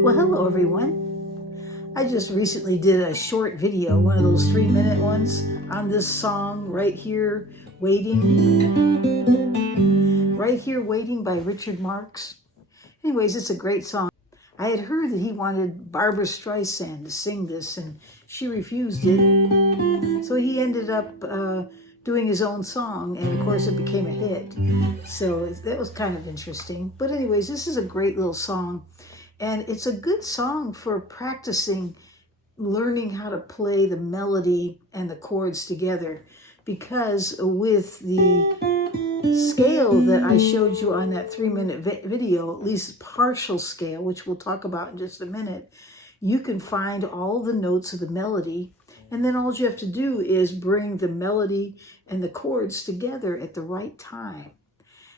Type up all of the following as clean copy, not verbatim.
Well, hello everyone. I just recently did a short video, one of those 3-minute ones, on this song, Right Here Waiting. Right Here Waiting by Richard Marx. Anyways, it's a great song. I had heard that he wanted Barbra Streisand to sing this, and she refused it. So he ended up doing his own song, and of course it became a hit. So that was kind of interesting. But anyways, this is a great little song. And it's a good song for practicing learning how to play the melody and the chords together, because with the scale that I showed you on that 3-minute video, at least partial scale, which we'll talk about in just a minute, you can find all the notes of the melody, and then all you have to do is bring the melody and the chords together at the right time.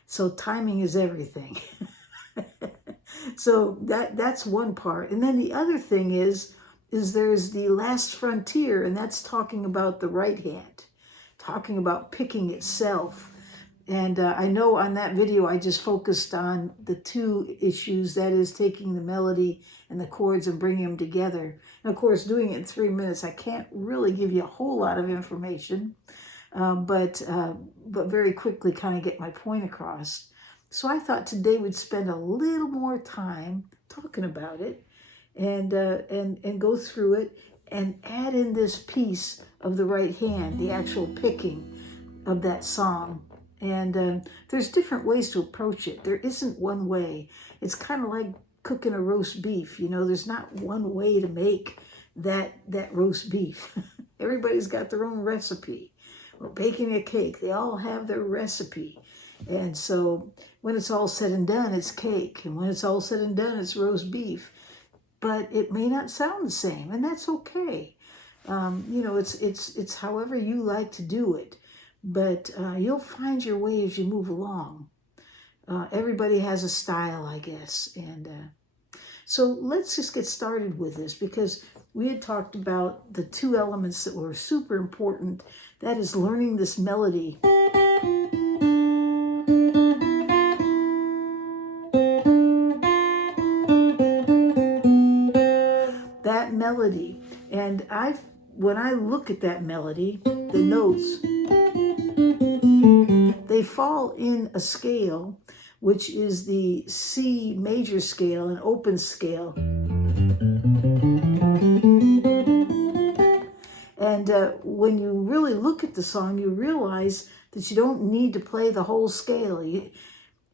So timing is everything. So that's one part. And then the other thing is there's the last frontier, and that's talking about the right hand, talking about picking itself. And I know on that video I just focused on the two issues, that is taking the melody and the chords and bringing them together. And of course, doing it in 3 minutes, I can't really give you a whole lot of information, but very quickly kind of get my point across. So I thought today we'd spend a little more time talking about it and go through it and add in this piece of the right hand, the actual picking of that song. And there's different ways to approach it. There isn't one way. It's kind of like cooking a roast beef. You know, there's not one way to make that roast beef. Everybody's got their own recipe. Or baking a cake, they all have their recipe. And so when it's all said and done, it's cake. And when it's all said and done, it's roast beef. But it may not sound the same, and that's okay. You know, it's however you like to do it. But you'll find your way as you move along. Everybody has a style, I guess. And so let's just get started with this, because we had talked about the two elements that were super important. That is learning this melody. That melody. And when I look at that melody, the notes, they fall in a scale, which is the C major scale, an open scale. And when you really look at the song, you realize that you don't need to play the whole scale.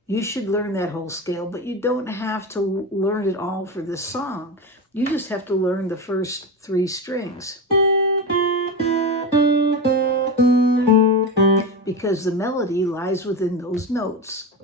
You should learn that whole scale, but you don't have to learn it all for this song. You just have to learn the first 3 strings. Because the melody lies within those notes.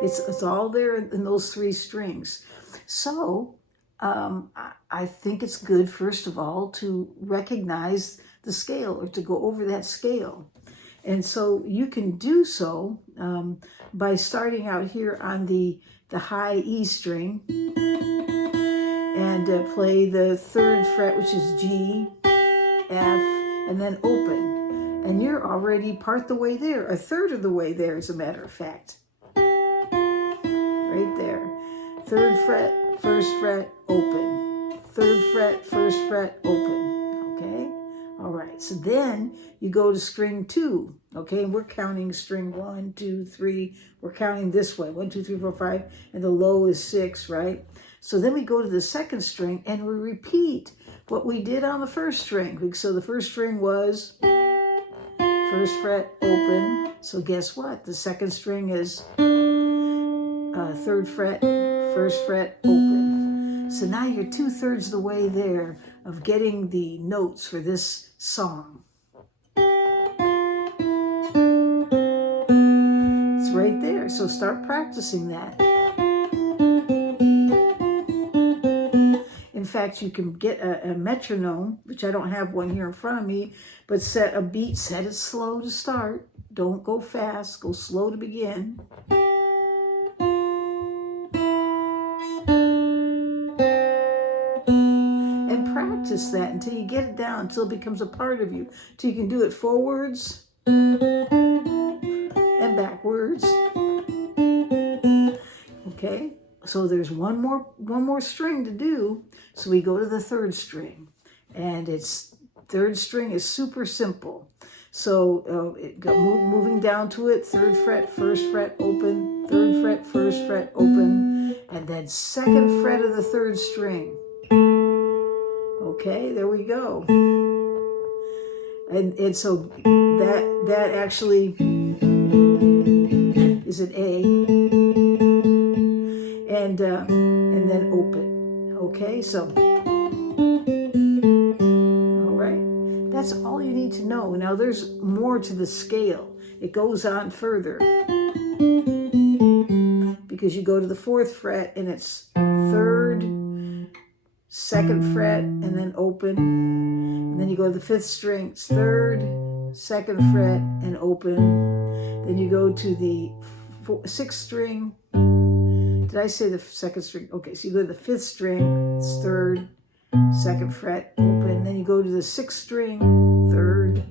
It's all there in those 3 strings. So I think it's good, first of all, to recognize the scale, or to go over that scale. And so you can do so by starting out here on the high E string and play the 3rd fret, which is G, F, and then open. And you're already part the way there, a third of the way there, as a matter of fact. Right there. 3rd fret, 1st fret, open. 3rd fret, 1st fret, open. Okay? All right. So then you go to string 2. Okay? And we're counting string 1, 2, 3. We're counting this way. 1, 2, 3, 4, 5. And the low is 6, right? So then we go to the 2nd string and we repeat what we did on the 1st string. So the 1st string was 1st fret, open. So guess what? The 2nd string is 3rd fret, 1st fret, open. So now you're 2/3 of the way there of getting the notes for this song. It's right there. So start practicing that. In fact, you can get a metronome, which I don't have one here in front of me, but set a beat, set it slow to start. Don't go fast, go slow to begin. And practice that until you get it down, until it becomes a part of you, till you can do it forwards and backwards. Okay, so there's one more string to do. So we go to the third string, and third string is super simple. So moving down to it, third fret, first fret, open, third fret, first fret, open, and then second fret of the third string. Okay, there we go. And so that actually is an A, and then open. Okay, so all right, that's all you need to know. Now there's more to the scale. It goes on further because you go to the fourth fret and it's third, second fret, and then open. And then you go to the fifth string, it's third, second fret, and open. Then you go to the sixth string. Did I say the second string? Okay, so you go to the fifth string, it's third, second fret, open. Then you go to the sixth string, third,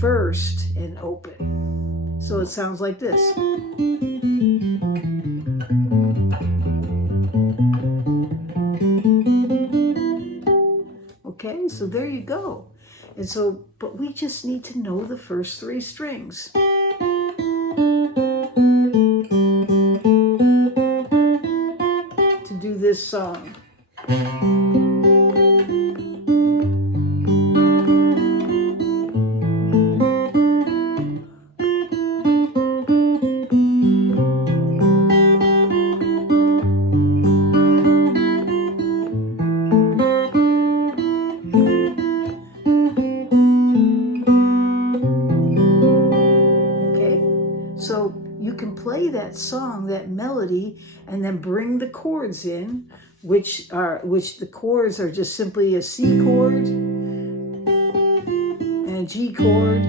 first, and open. So it sounds like this. Okay, so there you go. And so, but we just need to know the first three strings. To do this song. So you can play that song, that melody, and then bring the chords in, which the chords are just simply a C chord and a G chord,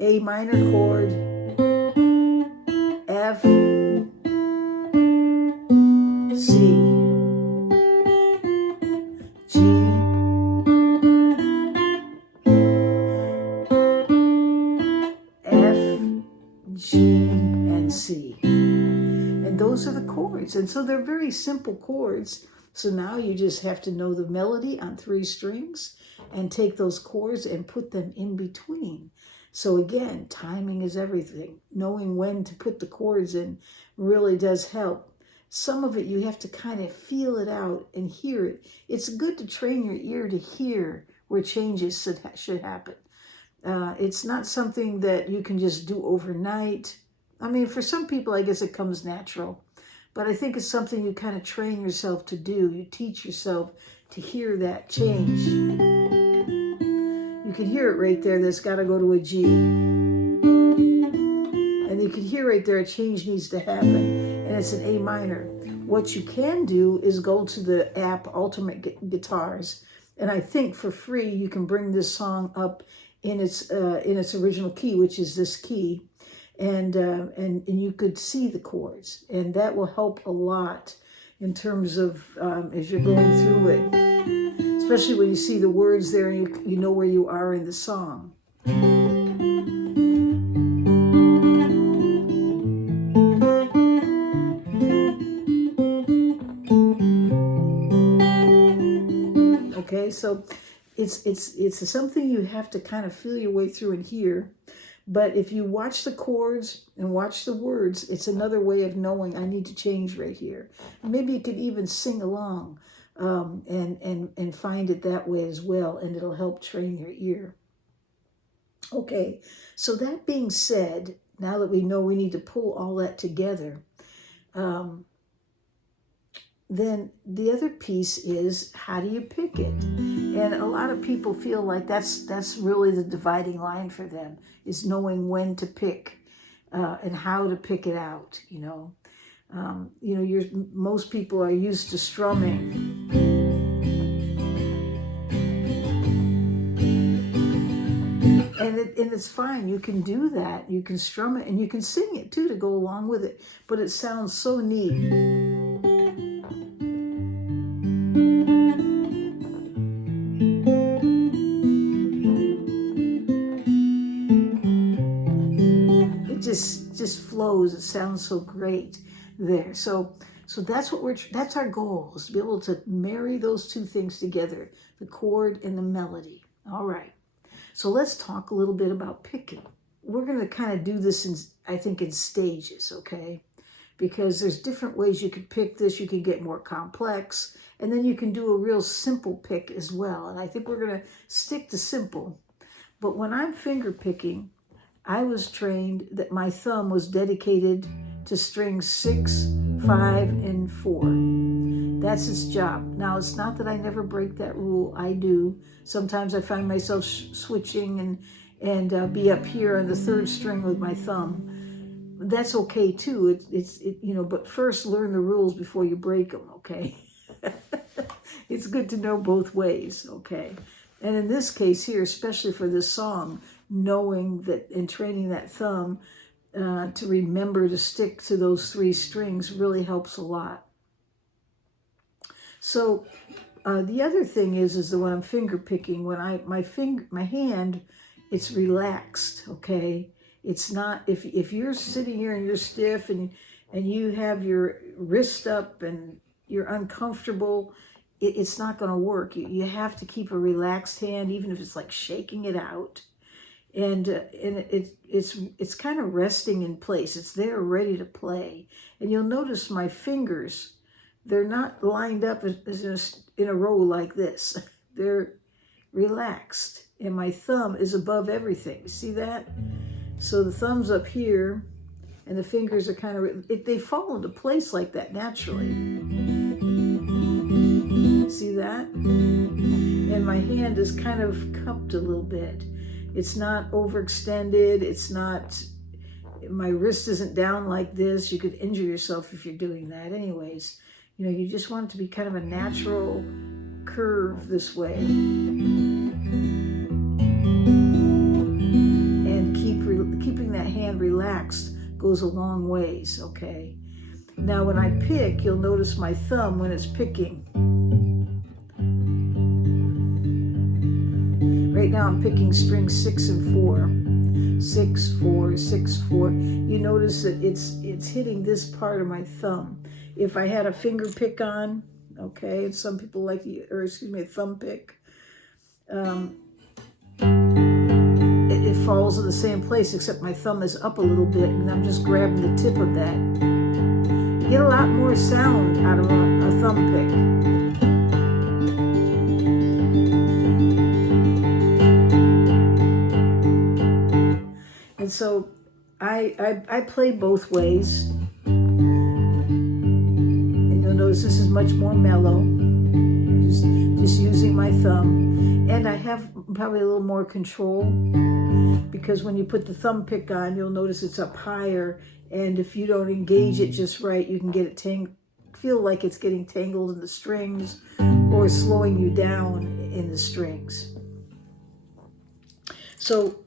A minor chord, F, C, G, G, and C. And those are the chords. And so they're very simple chords. So now you just have to know the melody on three strings and take those chords and put them in between. So again, timing is everything. Knowing when to put the chords in really does help. Some of it you have to kind of feel it out and hear it. It's good to train your ear to hear where changes should happen. It's not something that you can just do overnight. I mean, for some people, I guess it comes natural. But I think it's something you kind of train yourself to do. You teach yourself to hear that change. You can hear it right there. That's got to go to a G. And you can hear right there a change needs to happen. And it's an A minor. What you can do is go to the app Ultimate Guitars. And I think for free, you can bring this song up in its original key, which is this key, and you could see the chords, and that will help a lot in terms of as you're going through it, especially when you see the words there and you know where you are in the song. Okay, so it's something you have to kind of feel your way through and hear. But if you watch the chords and watch the words, it's another way of knowing I need to change right here. Maybe you could even sing along and find it that way as well, and it'll help train your ear. Okay, so that being said, now that we know we need to pull all that together, then the other piece is, how do you pick it? And a lot of people feel like that's really the dividing line for them, is knowing when to pick and how to pick it out. Most people are used to strumming. And it's fine. You can do that. You can strum it and you can sing it too to go along with it. But it sounds so neat. just flows. It sounds so great there. So that's what that's our goal, is to be able to marry those two things together, the chord and the melody. All right. So let's talk a little bit about picking. We're going to kind of do this I think in stages, okay? Because there's different ways you could pick this. You can get more complex, and then you can do a real simple pick as well. And I think we're going to stick to simple. But when I'm finger picking, I was trained that my thumb was dedicated to strings 6, 5, and 4. That's its job. Now, it's not that I never break that rule. I do. Sometimes I find myself switching and be up here on the 3rd string with my thumb. That's okay too. But first learn the rules before you break them, okay? It's good to know both ways, okay? And in this case here, especially for this song, knowing that and training that thumb to remember to stick to those 3 strings really helps a lot. So the other thing is that when I'm finger picking, when my hand, it's relaxed, okay? It's not, if you're sitting here and you're stiff and you have your wrist up and you're uncomfortable, it's not going to work. You have to keep a relaxed hand, even if it's like shaking it out. And it's kind of resting in place. It's there ready to play. And you'll notice my fingers, they're not lined up in a row like this. They're relaxed. And my thumb is above everything. See that? So the thumb's up here, and the fingers are kind of, they fall into place like that naturally. See that? And my hand is kind of cupped a little bit. It's not overextended. It's not, my wrist isn't down like this. You could injure yourself if you're doing that. Anyways, you just want it to be kind of a natural curve this way. Keeping that hand relaxed goes a long ways, okay? Now when I pick, you'll notice my thumb when it's picking. Right now I'm picking strings 6 and 4. 6, 4, 6, 4. You notice that it's hitting this part of my thumb. If I had a finger pick on, okay, some people like, a thumb pick, it falls in the same place, except my thumb is up a little bit and I'm just grabbing the tip of that. You get a lot more sound out of a thumb pick. And so I play both ways. And you'll notice this is much more mellow. Just using my thumb. And I have probably a little more control, because when you put the thumb pick on, you'll notice it's up higher, and if you don't engage it just right, you can get it feel like it's getting tangled in the strings or slowing you down in the strings. So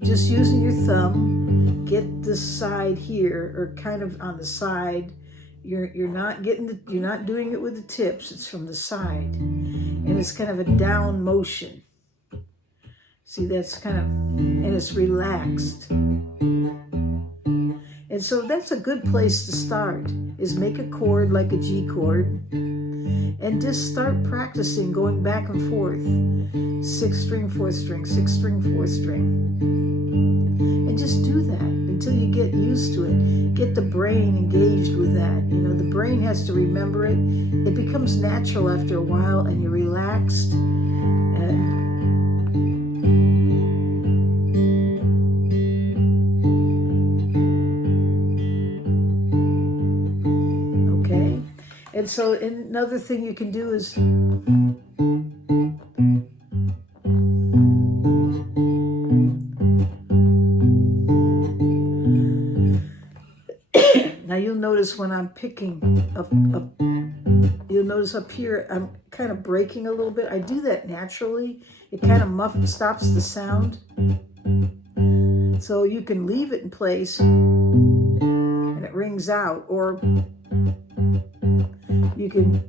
just using your thumb, get this side here, or kind of on the side. You're not doing it with the tips. It's from the side, and it's kind of a down motion. See, that's kind of, and it's relaxed. And so that's a good place to start, is make a chord like a G chord, and just start practicing going back and forth. 6th string, 4th string, 6th string, 4th string. And just do that until you get used to it. Get the brain engaged with that. The brain has to remember it. It becomes natural after a while, and you're relaxed. Okay. And so another thing you can do is now you'll notice when I'm picking up, you'll notice up here I'm kind of breaking a little bit. I do that naturally. It kind of stops the sound. So you can leave it in place and it rings out, or you can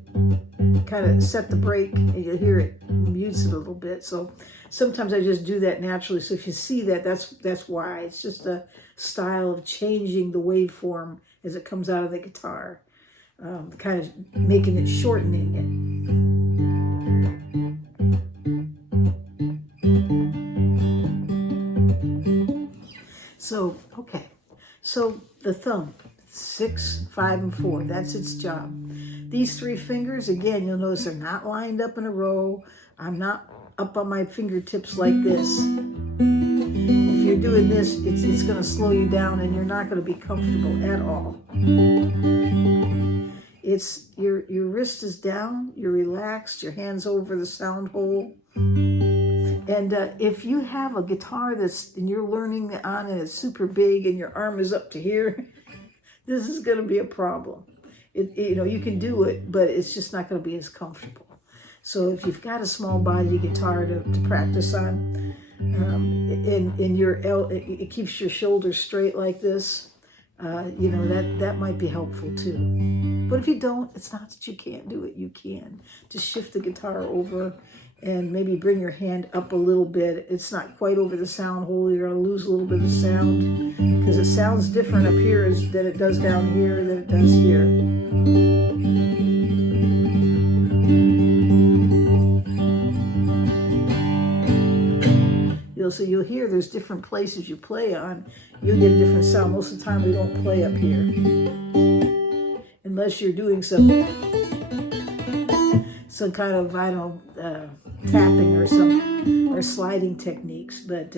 kind of set the brake, and you'll hear it mutes it a little bit. So sometimes I just do that naturally. So if you see that, that's why. It's just a style of changing the waveform as it comes out of the guitar, kind of making it, shortening it. So, okay. So the thumb, 6, 5, and 4, that's its job. These 3 fingers, again, you'll notice they're not lined up in a row. I'm not up on my fingertips like this. If you're doing this, it's going to slow you down and you're not going to be comfortable at all. It's your wrist is down, you're relaxed, your hands over the sound hole. And if you have a guitar and you're learning on and it's super big and your arm is up to here, this is going to be a problem. You can do it, but it's just not going to be as comfortable. So if you've got a small body guitar to practice on, it keeps your shoulders straight like this, that might be helpful too. But if you don't, it's not that you can't do it. You can. Just shift the guitar over and maybe bring your hand up a little bit. It's not quite over the sound hole. You're going to lose a little bit of sound because it sounds different up here than it does down here than it does here. So you'll hear there's different places you play on. You'll get a different sound. Most of the time we don't play up here. Unless you're doing some kind of, tapping or sliding techniques. But,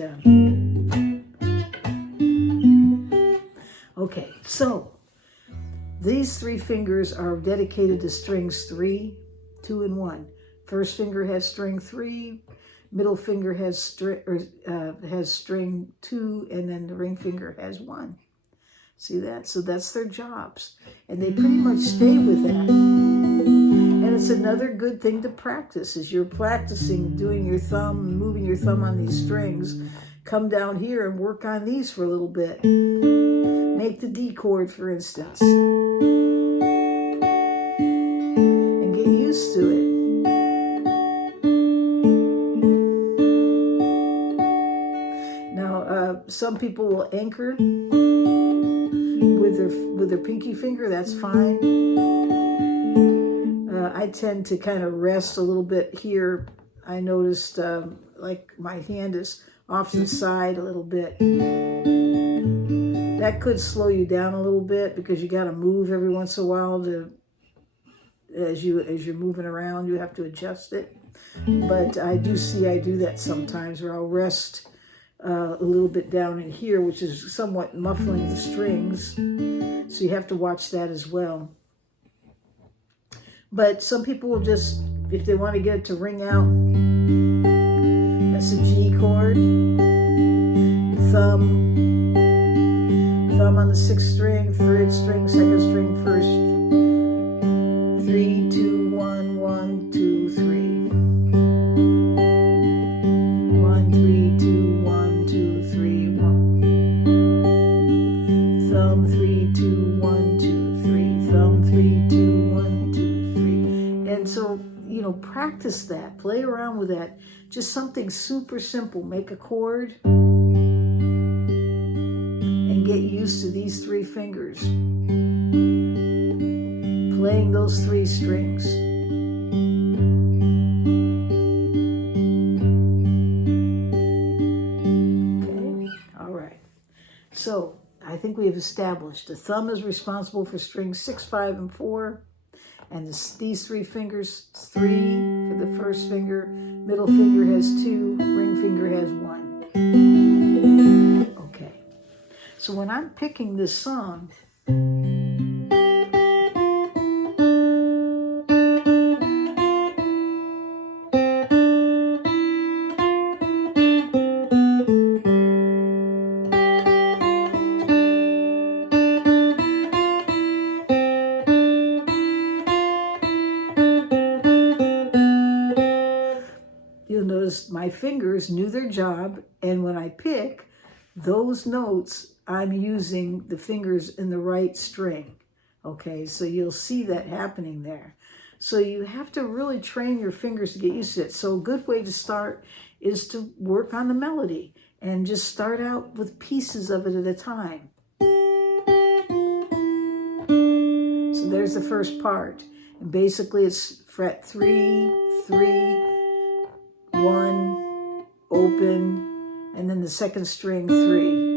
okay, so these 3 fingers are dedicated to strings 3, 2, and 1. First finger has string 3. Middle finger has string 2, and then the ring finger has 1. See that? So that's their jobs. And they pretty much stay with that. And it's another good thing to practice. As you're practicing doing your thumb, moving your thumb on these strings, come down here and work on these for a little bit. Make the D chord, for instance. And get used to it. Some people will anchor with their pinky finger. That's fine. I tend to kind of rest a little bit here. I noticed like my hand is off to the side a little bit. That could slow you down a little bit because you got to move every once in a while as you're moving around. You have to adjust it. But I do that sometimes where I'll rest a little bit down in here, which is somewhat muffling the strings. So you have to watch that as well. But some people will just, if they want to get it to ring out, that's a G chord. Thumb on the 6th string, 3rd string, 2nd string, 1st. 3, 2, 1, 1, 2, 3. 1, 3, 2, 1, 2, 3, 1. Thumb 3, 2, 1, 2, 3. Thumb 3, 2, 1, 2, 3. And so, practice that. Play around with that. Just something super simple. Make a chord and get used to these 3 fingers. Playing those 3 strings. So I think we have established the thumb is responsible for strings 6, 5, and 4. And these 3 fingers, 3 for the first finger, middle finger has 2, ring finger has 1. Okay. So when I'm picking this song, my fingers knew their job, and when I pick those notes, I'm using the fingers in the right string. Okay, so you'll see that happening there. So you have to really train your fingers to get used to it. So a good way to start is to work on the melody and just start out with pieces of it at a time. So there's the first part. And basically it's fret 3, 3, 1, open, and then the second string 3.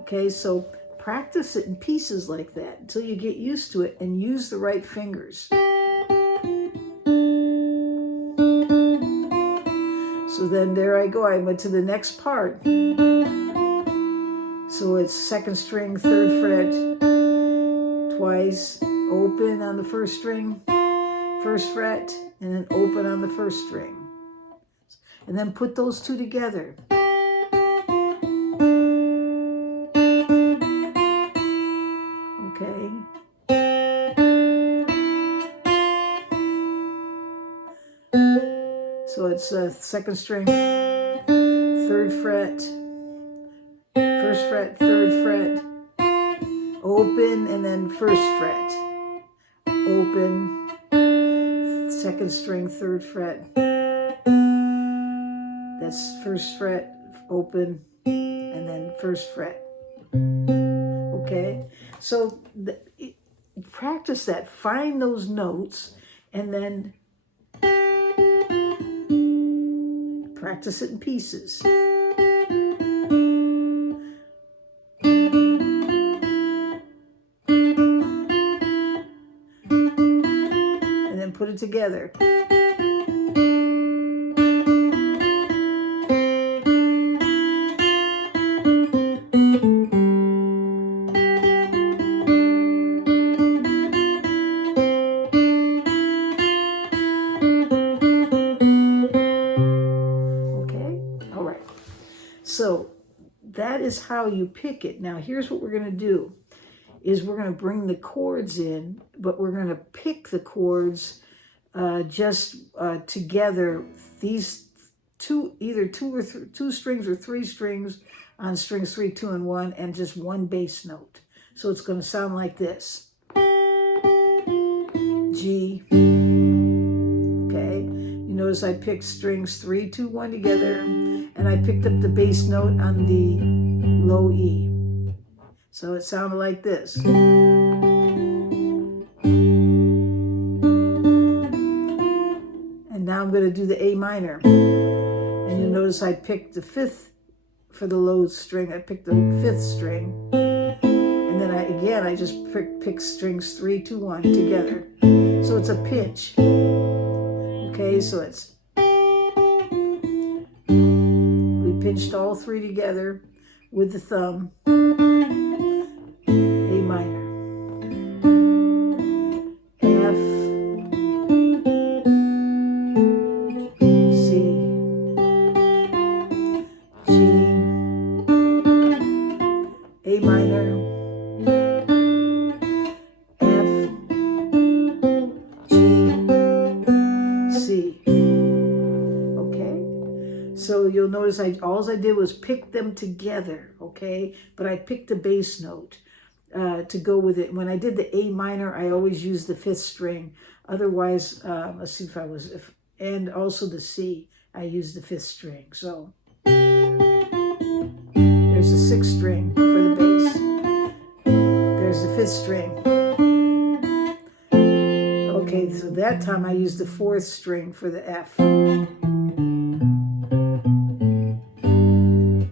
Okay, so practice it in pieces like that until you get used to it and use the right fingers. So then there I go, I went to the next part. So it's second string, third fret, twice, open on the first string, first fret, and then open on the first string. And then put those two together. Okay. So it's second string, third fret, first fret, third fret, open, and then first fret, open, second string, third fret, that's first fret, open, and then first fret. Okay, so practice that, find those notes, and then practice it in pieces. And then put it together. So that is how you pick it. Now here's what we're going to do, is we're going to bring the chords in, but we're going to pick the chords together. These either two strings or three strings on strings 3, 2, and 1, and just one bass note. So it's going to sound like this. G. Okay. You notice I picked strings 3, 2, 1 together, and I picked up the bass note on the low E. So it sounded like this. And now I'm going to do the A minor. And you'll notice I picked the 5th for the low string. I picked the 5th string. And then I just picked strings 3, 2, 1 together. So it's a pinch. Okay, so it's... pinched all three together with the thumb. A minor, F, C, G, A minor, F, G, C. So you'll notice all I did was pick them together, okay? But I picked the bass note to go with it. When I did the A minor, I always used the 5th string. Otherwise, let's see and also the C, I used the 5th string. So there's the 6th string for the bass. There's the 5th string. Okay, so that time I used the 4th string for the F.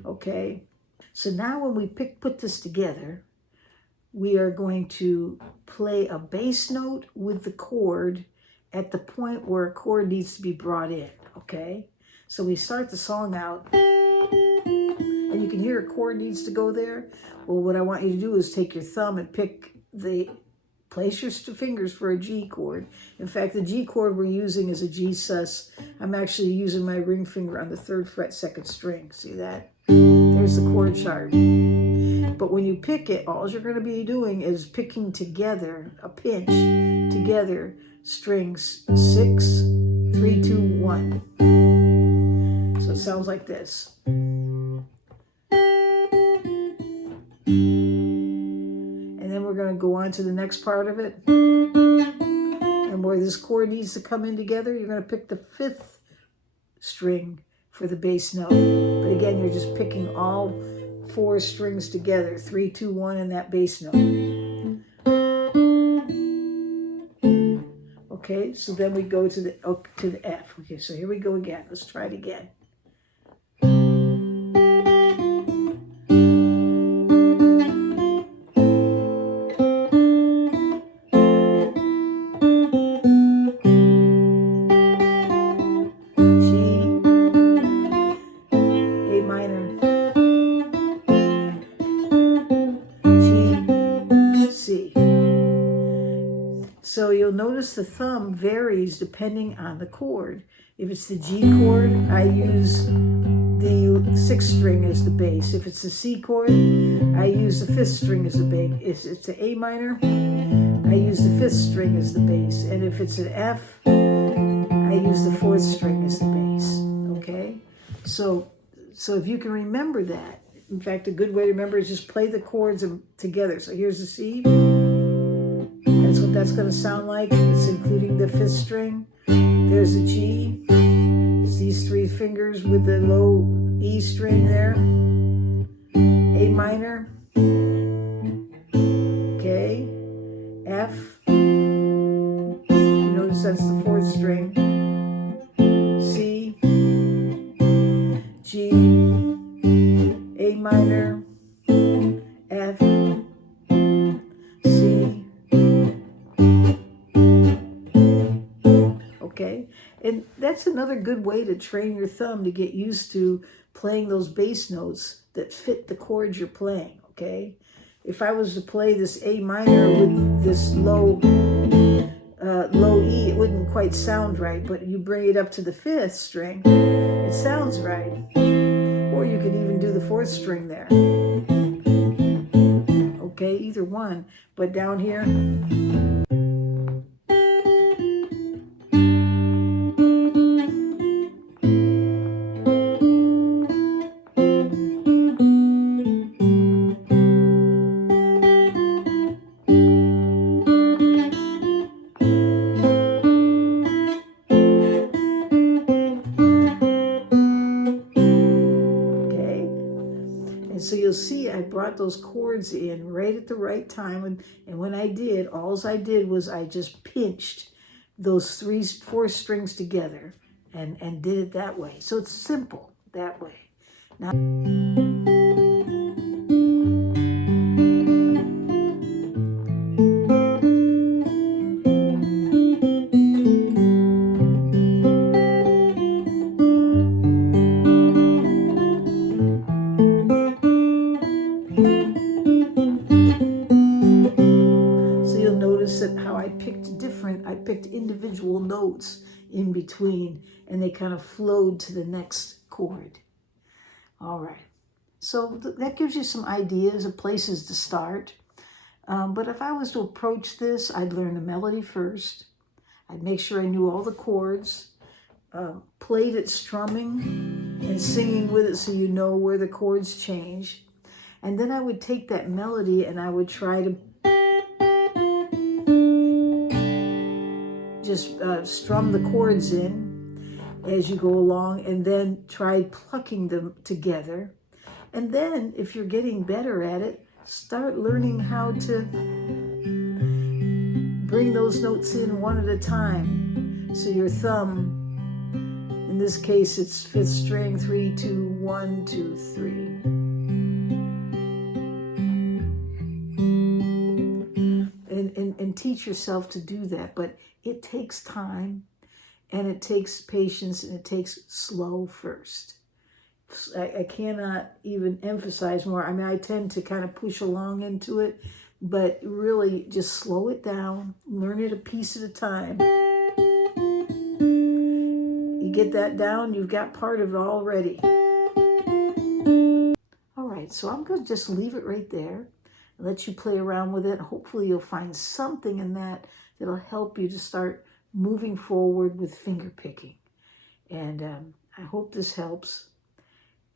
Okay, so now when we put this together, we are going to play a bass note with the chord at the point where a chord needs to be brought in, okay? So we start the song out, and you can hear a chord needs to go there. Well, what I want you to do is take your thumb and place your fingers for a G chord. In fact, the G chord we're using is a G sus. I'm actually using my ring finger on the 3rd fret, 2nd string. See that? There's the chord chart. But when you pick it, all you're going to be doing is picking together, a pinch, together, strings 6, 3, 2, 1. So it sounds like this. to go on to the next part of it. And where this chord needs to come in together, you're going to pick the 5th string for the bass note. But again, you're just picking all 4 strings together, 3, 2, 1, and that bass note. Okay, so then we go to the F. Okay, so here we go again. Let's try it again. So you'll notice the thumb varies depending on the chord. If it's the G chord, I use the 6th string as the bass. If it's the C chord, I use the 5th string as the bass. If it's the A minor, I use the 5th string as the bass. And if it's an F, I use the 4th string as the bass. Okay? So if you can remember that, in fact, a good way to remember is just play the chords together. So here's the C. That's what that's going to sound like. It's including the 5th string. There's a G. It's these 3 fingers with the low E string there. A minor. Okay. F. You notice that's the 4th string. C. G. A minor. F. Okay, and that's another good way to train your thumb to get used to playing those bass notes that fit the chords you're playing, okay? If I was to play this A minor with this low E, it wouldn't quite sound right, but you bring it up to the 5th string, it sounds right. Or you could even do the 4th string there. Okay, either one, but down here, so you'll see I brought those chords in right at the right time. And when I did, all I did was I just pinched those 4 strings together and did it that way. So it's simple that way. Now, how I picked individual notes in between, and they kind of flowed to the next chord. All right, so that gives you some ideas of places to start. But if I was to approach this, I'd learn the melody first. I'd make sure I knew all the chords, played it strumming and singing with it so you know where the chords change. And then I would take that melody and I would try to just strum the chords in as you go along, and then try plucking them together. And then, if you're getting better at it, start learning how to bring those notes in one at a time. So your thumb, in this case, it's 5th string, 3, 2, 1, 2, 3. And teach yourself to do that, but it takes time, and it takes patience, and it takes slow first. I cannot even emphasize more. I mean, I tend to kind of push along into it, but really just slow it down, learn it a piece at a time. You get that down, you've got part of it already. All right, so I'm going to just leave it right there. Let you play around with it. Hopefully you'll find something in that that'll help you to start moving forward with finger picking. And I hope this helps.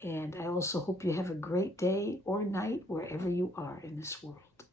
And I also hope you have a great day or night wherever you are in this world.